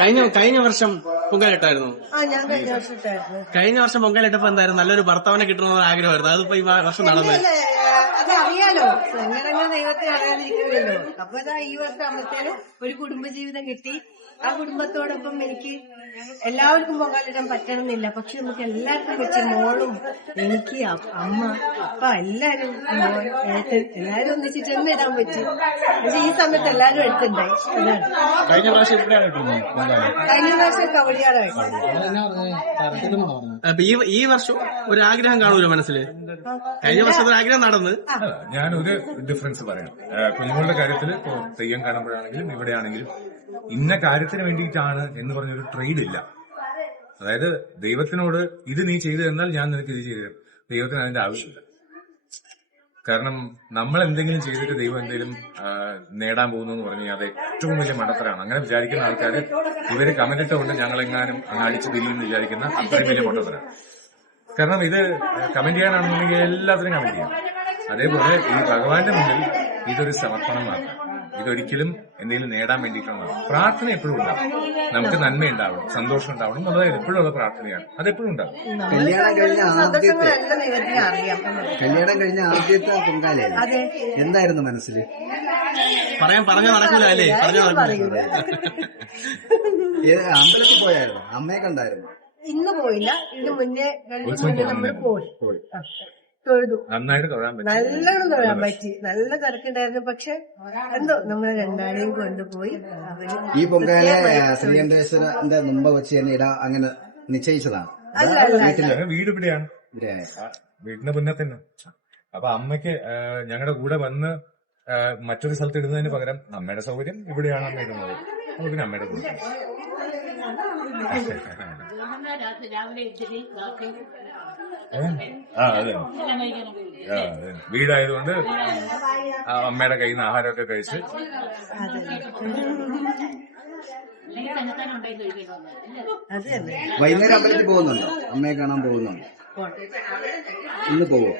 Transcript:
കഴിഞ്ഞ കഴിഞ്ഞ വർഷം പൊങ്കാലിട്ടായിരുന്നു കഴിഞ്ഞ വർഷം പൊങ്കാലിട്ടപ്പോ എന്തായിരുന്നു നല്ലൊരു ഭർത്താവിനെ കിട്ടണമെന്ന് ആഗ്രഹമായിരുന്നു. അതിപ്പോ ഈ വർഷം അത് എങ്ങനെ ദൈവത്തെ അറിയാതിരിക്കില്ലല്ലോ അപ്പൊ ഇതാ ഈ വർഷം ആകുമ്പത്തേനും ഒരു കുടുംബജീവിതം കിട്ടി. ആ കുടുംബത്തോടൊപ്പം എനിക്ക് എല്ലാവർക്കും പൊങ്കാലിടാൻ പറ്റണമെന്നില്ല. പക്ഷെ നമുക്ക് എല്ലാവർക്കും വെച്ച മോളും എനിക്ക് അമ്മ അപ്പ എല്ലാരും എല്ലാരും ഒന്നിച്ചിട്ട് എന്ന് ഇടാൻ പറ്റും. പക്ഷെ ഈ സമയത്ത് എല്ലാരും എടുത്തുണ്ടായി അതാണ് കഴിഞ്ഞ പ്രാവശ്യം കഴിഞ്ഞ പ്രാവശ്യം അപ്പൊ ഈ ഈ വർഷം ഒരു ആഗ്രഹം കാണൂലോ മനസ്സിൽ? കഴിഞ്ഞ വർഷം ഒരു ആഗ്രഹം നടന്ന് ഞാനൊരു ഡിഫറൻസ് പറയണം കുഞ്ഞുങ്ങളുടെ കാര്യത്തിൽ ഇപ്പോ തെയ്യം കാണുമ്പോഴാണെങ്കിലും ഇവിടെയാണെങ്കിലും ഇന്ന കാര്യത്തിന് വേണ്ടിയിട്ടാണ് എന്ന് പറഞ്ഞൊരു ട്രേഡ് ഇല്ല. അതായത് ദൈവത്തിനോട് ഇത് നീ ചെയ്തു തന്നാൽ ഞാൻ നിനക്ക് ഇത് ചെയ്തു തരും. ദൈവത്തിന് അതിന്റെ ആവശ്യമില്ല. കാരണം നമ്മൾ എന്തെങ്കിലും ചെയ്തിട്ട് ദൈവം എന്തെങ്കിലും നേടാൻ പോകുന്നു എന്ന് പറഞ്ഞു അത് ഏറ്റവും വലിയ മണ്ടത്തരാണ്. അങ്ങനെ വിചാരിക്കുന്ന ആൾക്കാർ ഇവർ കമന്റ് ഇട്ടുകൊണ്ട് ഞങ്ങളെങ്ങാനും അങ്ങ് അടിച്ചു തിരിയുമെന്ന് വിചാരിക്കുന്ന അത്രയും വലിയ മണ്ടത്തരാണ്. കാരണം ഇത് കമന്റ് ചെയ്യാനാണെന്നുണ്ടെങ്കിൽ എല്ലാത്തിനും കമന്റ് ചെയ്യാം. അതേപോലെ ഈ ഭഗവാന്റെ മുന്നിൽ ഇതൊരു സമർപ്പണം മാത്രം. ഇതൊരിക്കലും എന്തെങ്കിലും നേടാൻ വേണ്ടിയിട്ടുള്ളതാണ് പ്രാർത്ഥന എപ്പോഴും ഉണ്ടാവും. നമുക്ക് നന്മ ഉണ്ടാവണം സന്തോഷം ഉണ്ടാവണം. എന്നുള്ളത് എപ്പോഴും ഉള്ള പ്രാർത്ഥനയാണ്. അത് എപ്പോഴും ഉണ്ടാവും. കല്യാണം കഴിഞ്ഞ ആദ്യത്തെ കല്യാണം കഴിഞ്ഞ ആദ്യത്തെ പൊങ്കാലയല്ലേ? അതെ. എന്തായിരുന്നു മനസ്സിൽ പറയാൻ പറഞ്ഞ നടക്കൂല അല്ലേ? പറഞ്ഞ അമ്പലത്തിൽ പോയായിരുന്നു? അമ്മയെ കണ്ടായിരുന്നു? ഇന്ന് പോയില്ല. ഇതിന് മുന്നേ രണ്ടു മുന്നേ നമ്മൾ പോയി. തൊഴുതു. നന്നായിട്ട് തൊഴാൻ പറ്റും. നല്ലോണം തൊഴാൻ പറ്റി. നല്ല തിരക്കുണ്ടായിരുന്നു. പക്ഷെ എന്തോ നമ്മളെ രണ്ടാളെയും കൊണ്ടുപോയി. അവർ ഈ പൊങ്കാല ശ്രീകണ്ഠേശ്വരന്റെ മുമ്പ് വെച്ച് തന്നെ ഇടാ അങ്ങനെ നിശ്ചയിച്ചതാണ്. അല്ല അല്ല വീട് ഇവിടെയാണ്. വീടിന്റെ മുന്നേ തന്നെ. അപ്പൊ അമ്മയ്ക്ക് ഞങ്ങളുടെ കൂടെ വന്ന് മറ്റൊരു സ്ഥലത്ത് ഇടുന്നതിന് പകരം അമ്മയുടെ സൗകര്യം ഇവിടെയാണ് അമ്മ ഇടുന്നത്. പിന്നെ അതെ അതെ. വീടായതുകൊണ്ട് അമ്മയുടെ കയ്യിൽ നിന്ന് ആഹാരമൊക്കെ കഴിച്ച്. വൈകുന്നേരം അമ്പലത്തിൽ പോകുന്നുണ്ടോ? അമ്മയെ കാണാൻ പോകുന്നുണ്ടോ? ഇന്ന് പോവോ?